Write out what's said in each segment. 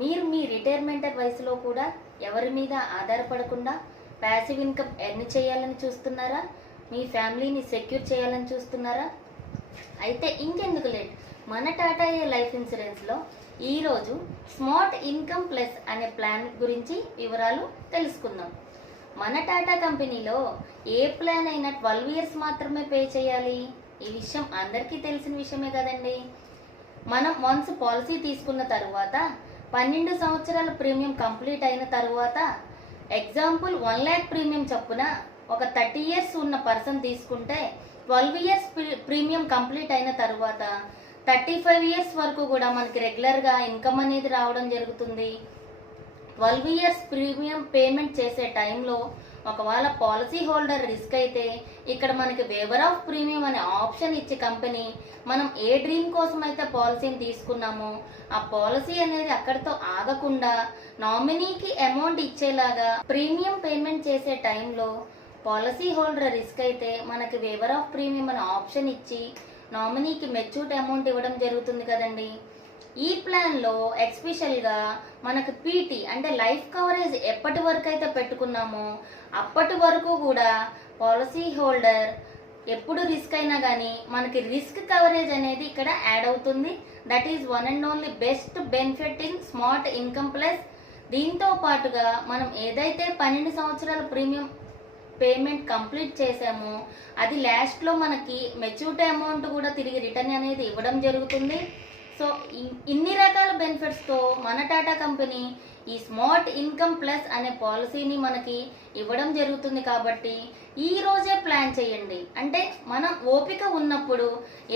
మీరు మీ రిటైర్మెంట్ వయసులో కూడా ఎవరి మీద ఆధారపడకుండా ప్యాసివ్ ఇన్కమ్ ఎర్న్ చేయాలని చూస్తున్నారా? మీ ఫ్యామిలీని సెక్యూర్ చేయాలని చూస్తున్నారా? అయితే ఇంకెందుకు లేట్, మన టాటా ఏ లైఫ్ ఇన్సూరెన్స్లో ఈరోజు స్మార్ట్ ఇన్కమ్ ప్లస్ అనే ప్లాన్ గురించి వివరాలు తెలుసుకుందాం. మన టాటా కంపెనీలో ఏ ప్లాన్ అయినా 12 ఇయర్స్ మాత్రమే పే చేయాలి. ఈ విషయం అందరికీ తెలిసిన విషయమే కదండి. మనం వన్స్ పాలసీ తీసుకున్న తర్వాత 12 సంవత్సరాల ప్రీమియం కంప్లీట్ అయిన తర్వాత, ఎగ్జాంపుల్ 1 lakh ప్రీమియం చొప్పున ఒక 30 ఇయర్స్ ఉన్న పర్సన్ తీసుకుంటే 12 ఇయర్స్ ప్రీమియం కంప్లీట్ అయిన తర్వాత 35 ఇయర్స్ వరకు కూడా మనకి రెగ్యులర్గా ఇన్కమ్ అనేది రావడం జరుగుతుంది. 12 ఇయర్స్ ప్రీమియం పేమెంట్ చేసే టైంలో ఒకవేళ పాలసీ హోల్డర్ రిస్క్ అయితే ఇక్కడ మనకి వేవర్ ఆఫ్ ప్రీమియం అనే ఆప్షన్ ఇచ్చే కంపెనీ మనం ఏ డ్రీమ్ కోసం అయితే పాలసీని తీసుకున్నామో ఆ పాలసీ అనేది అక్కడితో ఆగకుండా నామినీకి అమౌంట్ ఇచ్చేలాగా ప్రీమియం పేమెంట్ చేసే టైంలో పాలసీ హోల్డర్ రిస్క్ అయితే మనకి వేవర్ ఆఫ్ ప్రీమియం అనే ఆప్షన్ ఇచ్చి నామినీకి మెచ్యూర్డ్ అమౌంట్ ఇవ్వడం జరుగుతుంది కదండి. ఈ ప్లాన్లో ఎక్స్పెషల్గా మనకు పీటీ అంటే లైఫ్ కవరేజ్ ఎప్పటి వరకు అయితే పెట్టుకున్నామో అప్పటి వరకు కూడా పాలసీ హోల్డర్ ఎప్పుడు రిస్క్ అయినా కానీ మనకి రిస్క్ కవరేజ్ అనేది ఇక్కడ యాడ్ అవుతుంది. That is one and only best benefit in smart income plus. దీంతో పాటుగా మనం ఏదైతే 12 సంవత్సరాల ప్రీమియం పేమెంట్ కంప్లీట్ చేసామో అది లాస్ట్లో మనకి మెచ్యూరిటీ అమౌంట్ కూడా తిరిగి రిటర్న్ అనేది ఇవ్వడం జరుగుతుంది. సో ఇన్ని రకాల బెనిఫిట్స్తో మన టాటా కంపెనీ ఈ స్మార్ట్ ఇన్కమ్ ప్లస్ అనే పాలసీని మనకి ఇవ్వడం జరుగుతుంది. కాబట్టి ఈ రోజే ప్లాన్ చేయండి. అంటే మనం ఓపిక ఉన్నప్పుడు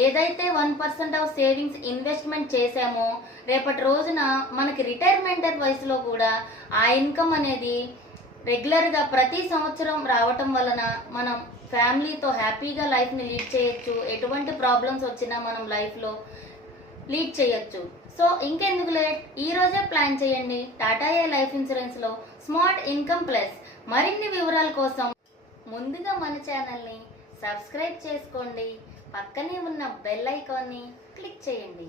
ఏదైతే 1% ఆఫ్ సేవింగ్స్ ఇన్వెస్ట్మెంట్ చేసామో రేపటి రోజున మనకి రిటైర్మెంట్ వయసులో కూడా ఆ ఇన్కమ్ అనేది రెగ్యులర్గా ప్రతి సంవత్సరం రావటం వలన మనం ఫ్యామిలీతో హ్యాపీగా లైఫ్ని లీడ్ చేయొచ్చు. ఎటువంటి ప్రాబ్లమ్స్ వచ్చినా మనం లైఫ్లో లీడ్ చేయొచ్చు. సో ఇంకెందుకు లేట్, ఈ రోజే ప్లాన్ చేయండి టాటా ఏ లైఫ్ ఇన్సూరెన్స్లో స్మార్ట్ ఇన్కమ్ ప్లస్. మరిన్ని వివరాల కోసం ముందుగా మన ఛానల్ని సబ్స్క్రైబ్ చేసుకోండి, పక్కనే ఉన్న బెల్ ఐకాన్ని క్లిక్ చేయండి.